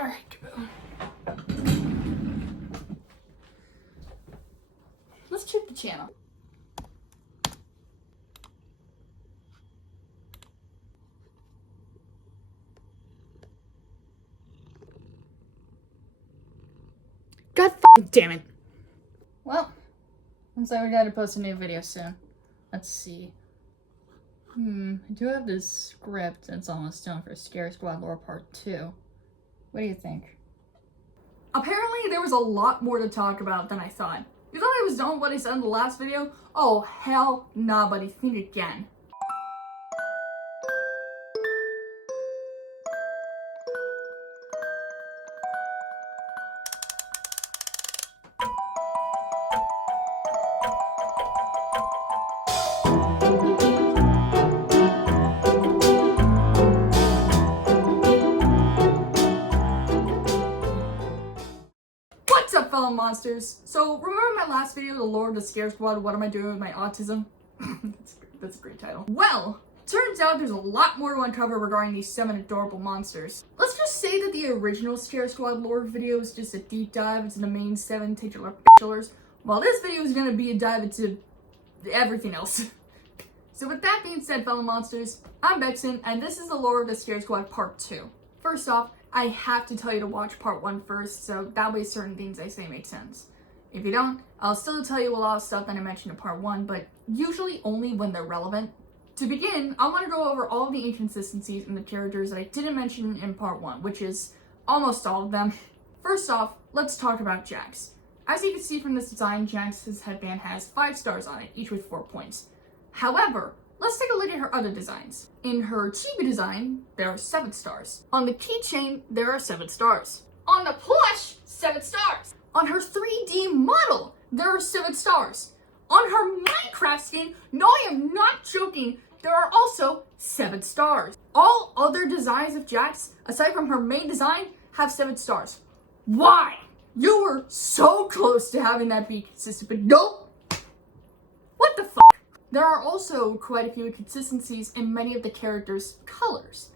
Alright, let's check the channel. God damn it. Well, looks like we gotta post a new video soon. Let's see. I do have this script that's almost done for Scare Squad Lore Part 2. What do you think? Apparently there was a lot more to talk about than I thought. You thought I was done with what I said in the last video? Oh, hell nah, buddy. Think again. What's up, fellow monsters? So, remember my last video, The Lore of the Scare Squad, What Am I Doing With My Autism? That's a great title. Well, turns out there's a lot more to uncover regarding these 7 adorable monsters. Let's just say that the original Scare Squad lore video is just a deep dive into the main 7 titular killers, while this video is going to be a dive into everything else. So with that being said, fellow monsters, I'm Bexon, and this is The Lore of the Scare Squad Part 2. First off, I have to tell you to watch Part 1 first, so that way certain things I say make sense. If you don't, I'll still tell you a lot of stuff that I mentioned in Part 1, but usually only when they're relevant. To begin, I want to go over all of the inconsistencies in the characters that I didn't mention in Part 1, which is almost all of them. First off, let's talk about Jax. As you can see from this design, Jax's headband has 5 stars on it, each with 4 points. However, let's take a look at her other designs. In her chibi design, there are 7 stars. On the keychain, there are 7 stars. On the plush, 7 stars. On her 3D model, there are 7 stars. On her Minecraft skin, no, I am not joking, there are also 7 stars. All other designs of Jax, aside from her main design, have 7 stars. Why? You were so close to having that be consistent, but nope. What the fuck? There are also quite a few inconsistencies in many of the characters' colors.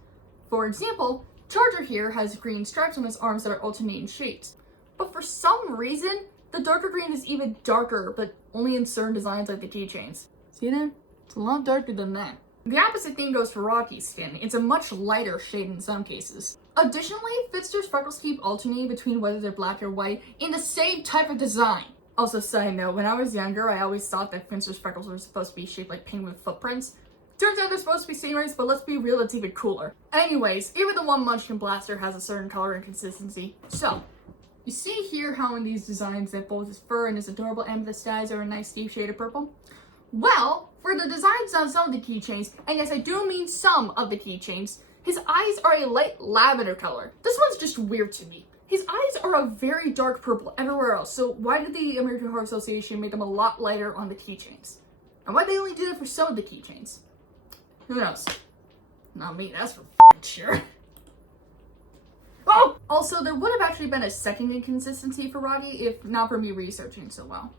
For example, Charger here has green stripes on his arms that are alternating shades. But for some reason, the darker green is even darker, but only in certain designs like the keychains. See that? It's a lot darker than that. The opposite thing goes for Rocky's skin. It's a much lighter shade in some cases. Additionally, Finster's freckles keep alternating between whether they're black or white in the same type of design. Also, side note, when I was younger, I always thought that Finster's freckles were supposed to be shaped like penguin footprints. Turns out they're supposed to be stingrays, but let's be real, it's even cooler. Anyways, even the one Munchkin Blaster has a certain color inconsistency. So, you see here how in these designs that both his fur and his adorable amethyst eyes are a nice deep shade of purple? Well, for the designs on some of the keychains, and yes, I do mean some of the keychains, his eyes are a light lavender color. This one's just weird to me. His eyes are a very dark purple everywhere else, so why did the American Heart Association make them a lot lighter on the keychains? And why they only did it for some of the keychains? Who knows? Not me, that's for f***ing sure. Oh! Also, there would have actually been a second inconsistency for Rocky if not for me researching so well.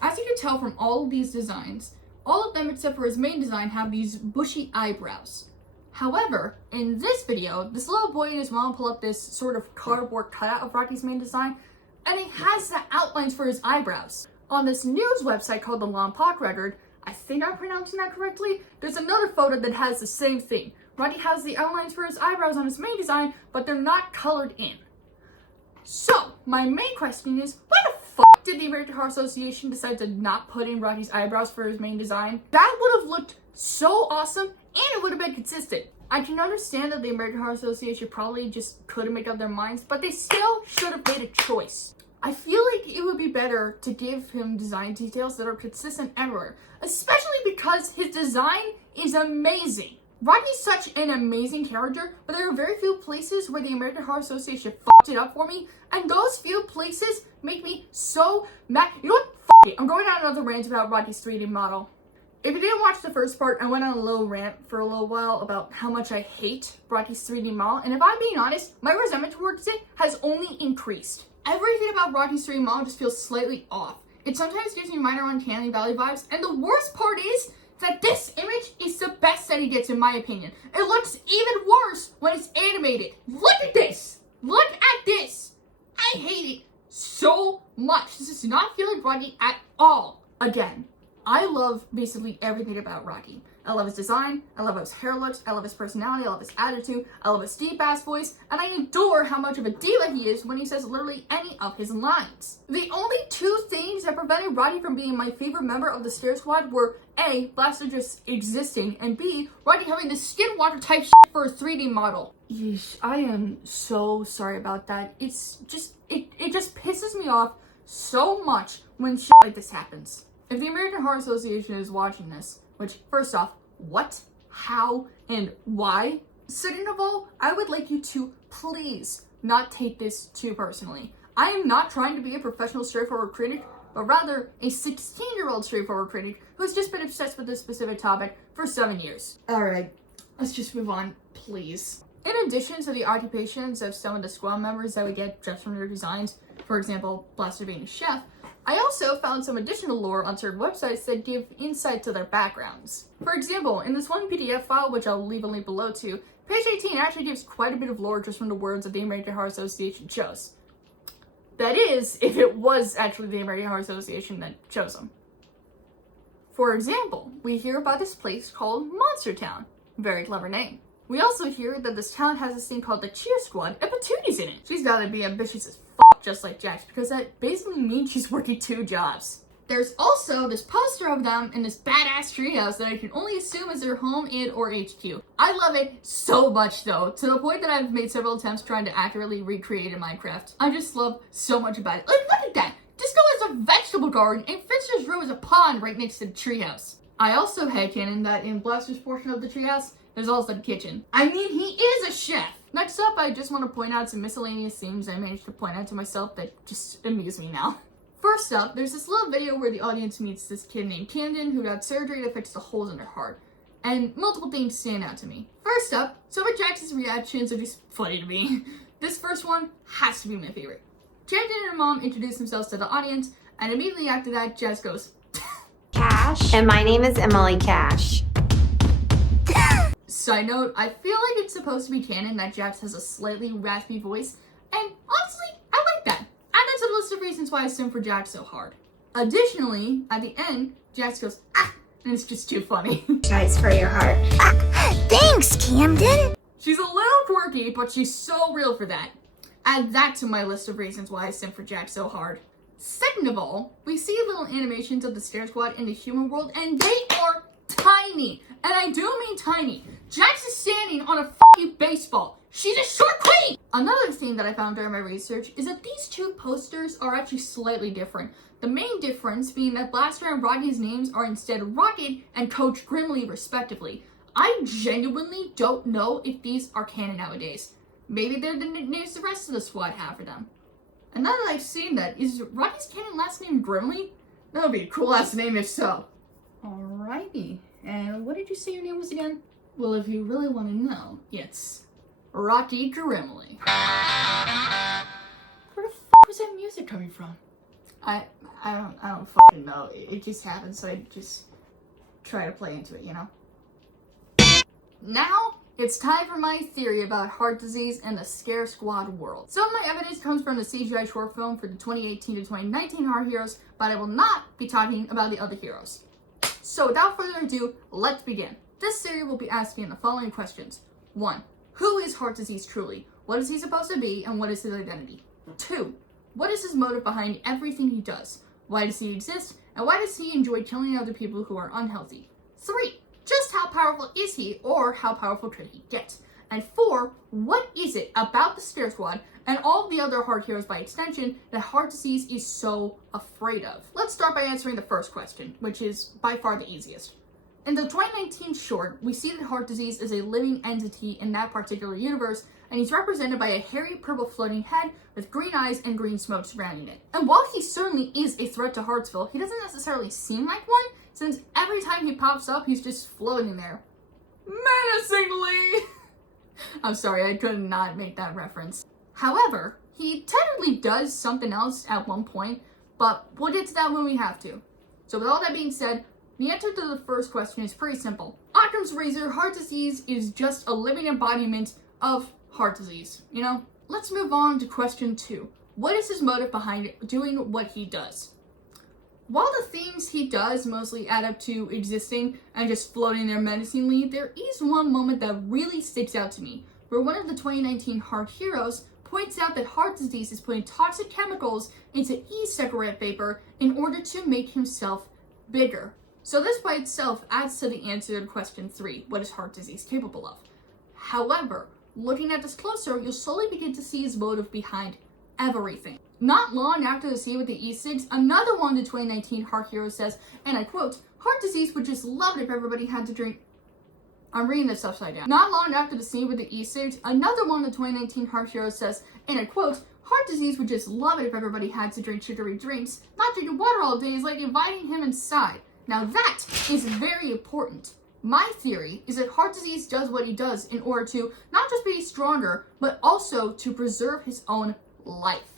As you can tell from all of these designs, all of them except for his main design have these bushy eyebrows. However, in this video, this little boy and his mom pull up this sort of cardboard cutout of Rocky's main design, and it has the outlines for his eyebrows. On this news website called the Lompoc Record, I think I'm pronouncing that correctly, there's another photo that has the same thing. Rocky has the outlines for his eyebrows on his main design, but they're not colored in. So, my main question is, why the fuck did the American Heart Association decide to not put in Rocky's eyebrows for his main design? That would have looked so awesome, and it would have been consistent. I can understand that the American Heart Association probably just couldn't make up their minds, but they still should have made a choice. I feel like it would be better to give him design details that are consistent everywhere, especially because his design is amazing. Rocky's such an amazing character, but there are very few places where the American Heart Association fucked it up for me, and those few places make me so mad. You know what? Fuck it. I'm going on another rant about Rocky's 3D model. If you didn't watch the first part, I went on a little rant for a little while about how much I hate Rocky's 3D model, and if I'm being honest, my resentment towards it has only increased. Everything about Rocky's 3D model just feels slightly off. It sometimes gives me minor Uncanny Valley vibes, and the worst part is that this image is the best that he gets in my opinion. It looks even worse when it's animated. Look at this! Look at hate it so much. This does not feel like Rocky at all. Again, I love basically everything about Rocky. I love his design, I love how his hair looks, I love his personality, I love his attitude, I love his deep ass voice, and I adore how much of a diva he is when he says literally any of his lines. The only two things that prevented Roddy from being my favorite member of the Scare Squad were A, Blaster just existing, and B, Roddy having the Skinwalker type shit for a 3D model. Yeesh, I am so sorry about that. It's just, it just pisses me off so much when shit like this happens. If the American Heart Association is watching this, which, first off, what, how, and why? Second of all, I would like you to please not take this too personally. I am not trying to be a professional straightforward critic, but rather a 16-year-old straightforward critic who's just been obsessed with this specific topic for 7 years. Alright, let's just move on, please. In addition to the occupations of some of the squad members that we get just from their designs, for example, Blaster being a chef, I also found some additional lore on certain websites that give insight to their backgrounds. For example, in this one PDF file, which I'll leave a link below to, page 18 actually gives quite a bit of lore just from the words that the American Heart Association chose. That is, if it was actually the American Heart Association that chose them. For example, we hear about this place called Monster Town. Very clever name. We also hear that this town has this thing called the Cheer Squad, and Patoonie's in it. She's gotta be ambitious as fuck, just like Jax, because that basically means she's working 2 jobs. There's also this poster of them in this badass treehouse that I can only assume is their home and or HQ. I love it so much though, to the point that I've made several attempts trying to accurately recreate in Minecraft. I just love so much about it. Like, look at that! Disco has a vegetable garden, and Finster's room is a pond right next to the treehouse. I also headcanon that in Blaster's portion of the treehouse, there's also the kitchen. I mean, he is a chef! Next up, I just want to point out some miscellaneous themes I managed to point out to myself that just amuse me now. First up, there's this little video where the audience meets this kid named Camden who got surgery to fix the holes in her heart. And multiple things stand out to me. First up, some of Jax's reactions are just funny to me. This first one has to be my favorite. Camden and her mom introduce themselves to the audience, and immediately after that, Jax goes, Cash, and my name is Emily Cash. Side note, I feel like it's supposed to be canon that Jax has a slightly raspy voice, and honestly, I like that. Add that to the list of reasons why I sim for Jax so hard. Additionally, at the end, Jax goes, ah, and it's just too funny. Nice for your heart. Thanks, Camden. She's a little quirky, but she's so real for that. Add that to my list of reasons why I sim for Jax so hard. Second of all, we see little animations of the Scare Squad in the human world, and they are tiny. And I do mean tiny. Jax is standing on a fucking baseball. She's a short queen! Another thing that I found during my research is that these two posters are actually slightly different. The main difference being that Blaster and Rodney's names are instead Rocket and Coach Grimly respectively. I genuinely don't know if these are canon nowadays. Maybe they're the nicknames the rest of the squad have for them. And now that I've seen that, is Rodney's canon last name Grimly? That would be a cool last name if so. Alrighty. And what did you say your name was again? Well, if you really want to know, it's Rocky Grimly. Where the fuck was that music coming from? I don't fucking know. It just happened, so I just try to play into it, you know? Now, it's time for my theory about heart disease and the Scare Squad world. Some of my evidence comes from the CGI short film for the 2018 to 2019 Heart Heroes, but I will not be talking about the other heroes. So without further ado, let's begin. This theory will be asking the following questions. 1. Who is heart disease truly? What is he supposed to be, and what is his identity? 2. What is his motive behind everything he does? Why does he exist, and why does he enjoy killing other people who are unhealthy? 3. Just how powerful is he, or how powerful could he get? And 4. What is it about the Scare Squad, and all the other heart heroes by extension, that heart disease is so afraid of? Let's start by answering the first question, which is by far the easiest. In the 2019 short, we see that heart disease is a living entity in that particular universe, and he's represented by a hairy purple floating head with green eyes and green smoke surrounding it. And while he certainly is a threat to Hartsville, he doesn't necessarily seem like one, since every time he pops up, he's just floating there. Menacingly! I'm sorry, I could not make that reference. However, he technically does something else at one point, but we'll get to that when we have to. So with all that being said, the answer to the first question is pretty simple. Occam's razor, heart disease is just a living embodiment of heart disease, you know? Let's move on to question 2. What is his motive behind doing what he does? While the things he does mostly add up to existing and just floating there menacingly, there is one moment that really sticks out to me, where one of the 2019 Heart heroes points out that heart disease is putting toxic chemicals into e-cigarette vapor in order to make himself bigger. So this by itself adds to the answer to question 3, what is heart disease capable of? However, looking at this closer, you'll slowly begin to see his motive behind everything. Not long after the scene with the e-cigs, another one of the 2019 Heart heroes says, and I quote, heart disease would just love it if everybody had to drink. I'm reading this upside down. Not long after the scene with the e-cigs, another one of the 2019 Heart heroes says, and I quote, heart disease would just love it if everybody had to drink sugary drinks. Not drinking water all day is like inviting him inside. Now that is very important. My theory is that heart disease does what he does in order to not just be stronger, but also to preserve his own life.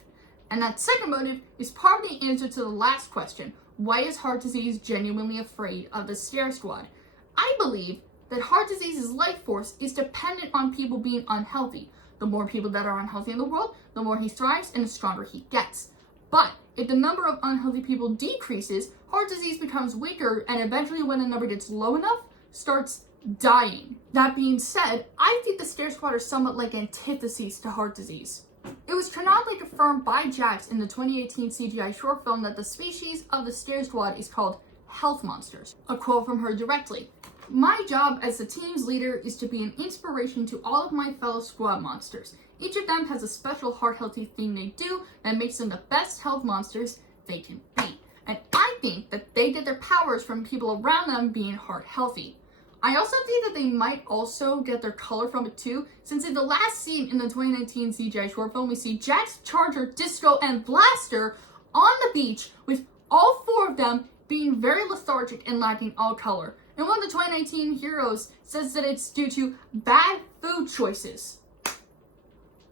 And that second motive is part of the answer to the last question. Why is heart disease genuinely afraid of the Scare Squad? I believe that heart disease's life force is dependent on people being unhealthy. The more people that are unhealthy in the world, the more he thrives and the stronger he gets. But if the number of unhealthy people decreases, heart disease becomes weaker and eventually when the number gets low enough, starts dying. That being said, I think the Scare Squad are somewhat like antitheses to heart disease. It was canonically confirmed by Jax in the 2018 CGI short film that the species of the Scare Squad is called health monsters. A quote from her directly. My job as the team's leader is to be an inspiration to all of my fellow squad monsters. Each of them has a special heart-healthy thing they do that makes them the best health monsters they can be. And I think that they get their powers from people around them being heart-healthy. I also think that they might also get their color from it too, since in the last scene in the 2019 CGI short film, we see Jax, Charger, Disco, and Blaster on the beach with all 4 of them being very lethargic and lacking all color. And one of the 2019 heroes says that it's due to bad food choices.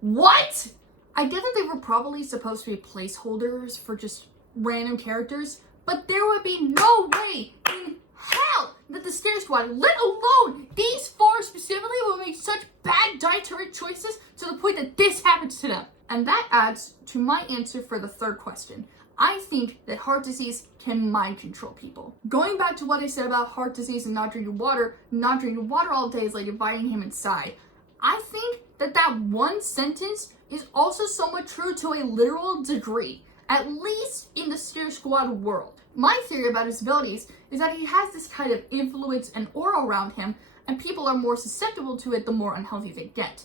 What? I get that they were probably supposed to be placeholders for just random characters, but there would be no way in hell that the Scare Squad, let alone these 4 specifically, will make such bad dietary choices to the point that this happens to them. And that adds to my answer for the third question. I think that heart disease can mind control people. Going back to what I said about heart disease and not drinking water all day is like inviting him inside. I think that one sentence is also somewhat true to a literal degree, at least in the Scare Squad world. My theory about his abilities is that he has this kind of influence and aura around him, and people are more susceptible to it the more unhealthy they get.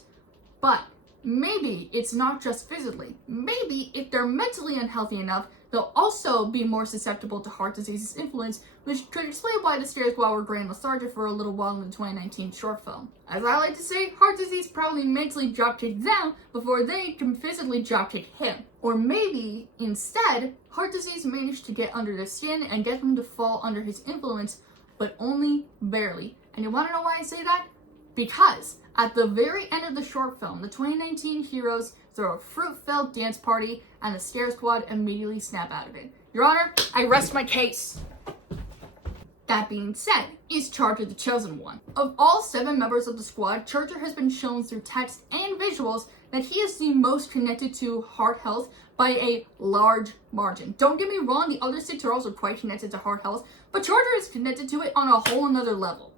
But maybe it's not just physically. Maybe if they're mentally unhealthy enough, they'll also be more susceptible to heart disease's influence, which could explain why the Scare Squad were grand lethargic for a little while in the 2019 short film. As I like to say, heart disease probably mentally dropkicked them before they can physically dropkick him. Or maybe, instead, heart disease managed to get under their skin and get them to fall under his influence, but only barely. And you wanna know why I say that? Because at the very end of the short film, the 2019 heroes throw a fruit-filled dance party and the Scare Squad immediately snap out of it. Your Honor, I rest my case. That being said, is Charger the chosen one? Of all 7 members of the squad, Charger has been shown through text and visuals that he is the most connected to heart health by a large margin. Don't get me wrong, the other 6 are also quite connected to heart health, but Charger is connected to it on a whole nother level.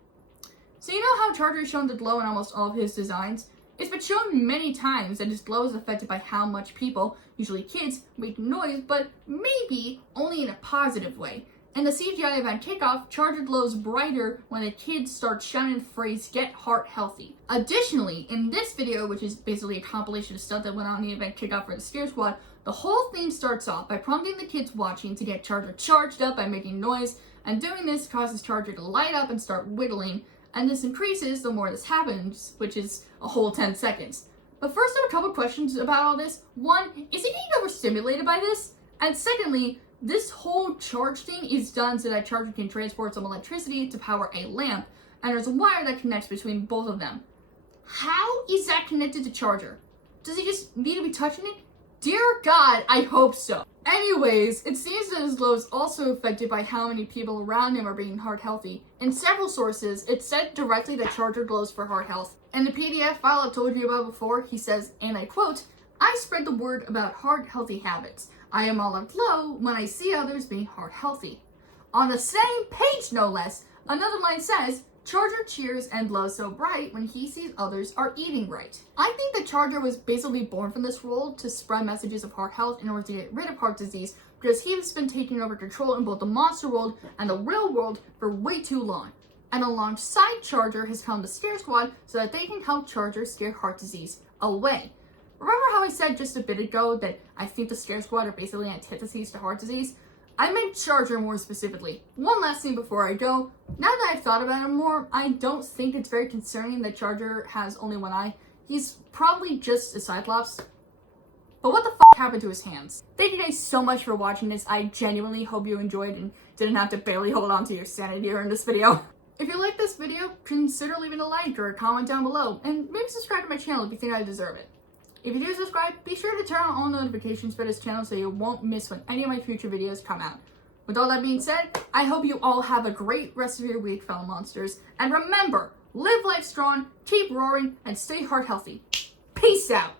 So you know how Charger is shown to glow in almost all of his designs? It's been shown many times that his glow is affected by how much people, usually kids, make noise, but maybe only in a positive way. In the CGI event kickoff, Charger glows brighter when the kids start shouting the phrase, "Get heart healthy." Additionally, in this video, which is basically a compilation of stuff that went on in the event kickoff for the Scare Squad, the whole thing starts off by prompting the kids watching to get Charger charged up by making noise, and doing this causes Charger to light up and start wiggling, and this increases the more this happens, which is a whole 10 seconds. But first, I have a couple questions about all this. One, is he getting overstimulated by this? And secondly, this whole charge thing is done so that Charger can transport some electricity to power a lamp, and there's a wire that connects between both of them. How is that connected to Charger? Does he just need to be touching it? Dear God, I hope so. Anyways, it seems that his glow is also affected by how many people around him are being heart healthy. In several sources, it said directly that Charger glows for heart health. In the PDF file I told you about before, he says, and I quote, I spread the word about heart healthy habits. I am all aglow when I see others being heart healthy. On the same page, no less, another line says, Charger cheers and glows so bright when he sees others are eating right. I think the Charger was basically born from this world to spread messages of heart health in order to get rid of heart disease because he's been taking over control in both the monster world and the real world for way too long. And alongside Charger has come the Scare Squad so that they can help Charger scare heart disease away. Remember how I said just a bit ago that I think the Scare Squad are basically antitheses to heart disease? I meant Charger more specifically. One last thing before I go. Now that I've thought about it more, I don't think it's very concerning that Charger has only one eye. He's probably just a Cyclops. But what the f*** happened to his hands? Thank you guys so much for watching this. I genuinely hope you enjoyed and didn't have to barely hold on to your sanity during this video. If you like this video, consider leaving a like or a comment down below, and maybe subscribe to my channel if you think I deserve it. If you do subscribe, be sure to turn on all notifications for this channel so you won't miss when any of my future videos come out. With all that being said, I hope you all have a great rest of your week, fellow monsters. And remember, live life strong, keep roaring, and stay heart healthy. Peace out!